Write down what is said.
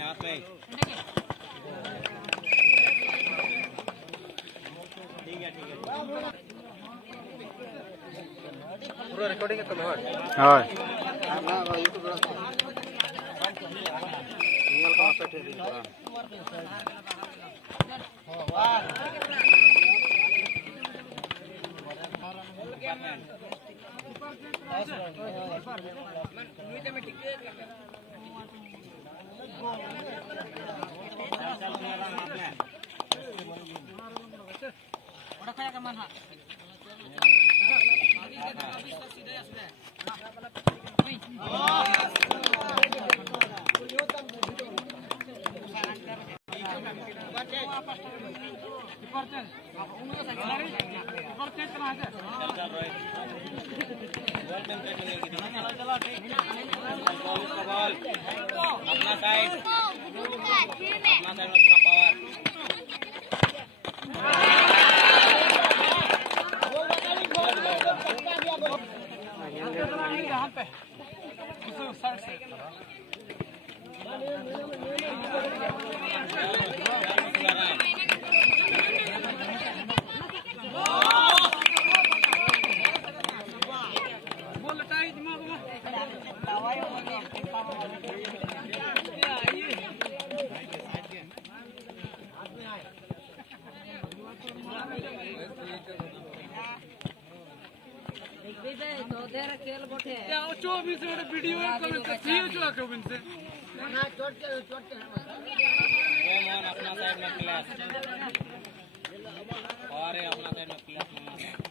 हाथ में ठीक है पूरा रिकॉर्डिंग कर लो हां ना यूट्यूब पे सिंगल का सेट है अपना साइड में पावर वीडियो अपना साइड में क्लास और अपना साइड में क्लास